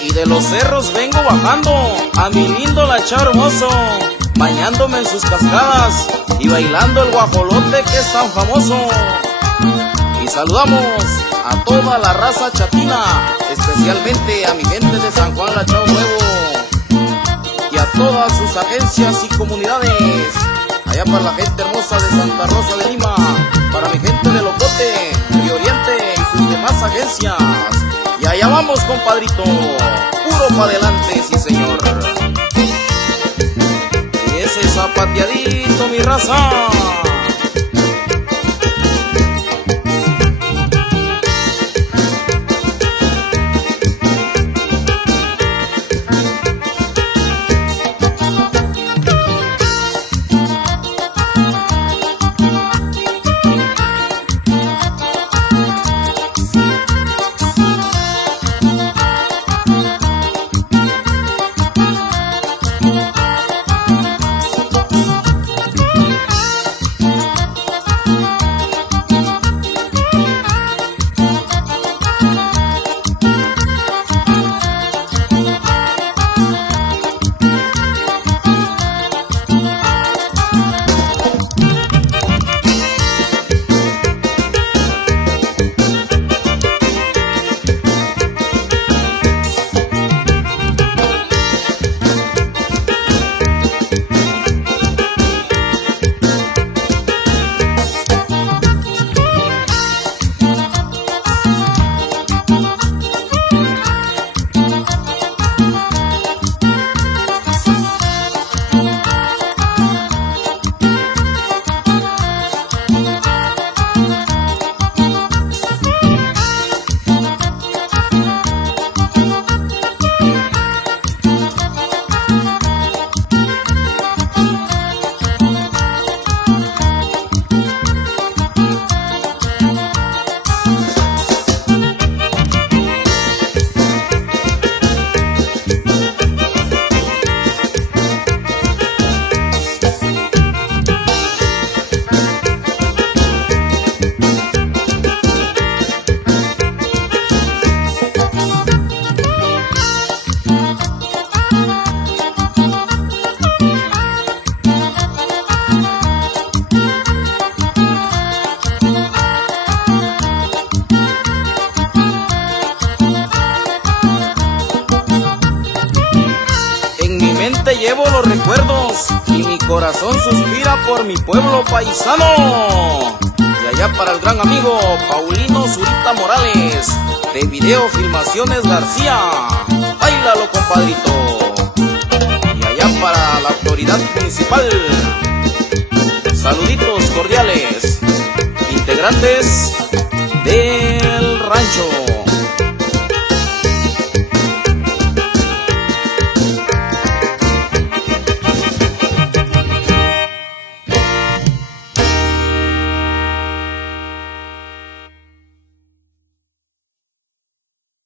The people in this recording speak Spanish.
Y de los cerros vengo bajando a mi lindo La Chao hermoso, bañándome en sus cascadas y bailando el guajolote que es tan famoso. Y saludamos a toda la raza chatina, especialmente a mi gente de San Juan La Chao Nuevo y a todas sus agencias y comunidades. Allá para la gente hermosa de Santa Rosa de Lima, para mi gente de Locote, Río Oriente y sus demás agencias. Y allá vamos, compadrito, puro pa' adelante, sí señor. Y ese zapateadito, mi raza. Llevo los recuerdos y mi corazón suspira por mi pueblo paisano. Y allá para el gran amigo Paulino Zurita Morales, de Video Filmaciones García, báilalo, compadrito. Y allá para la autoridad municipal, saluditos cordiales, integrantes de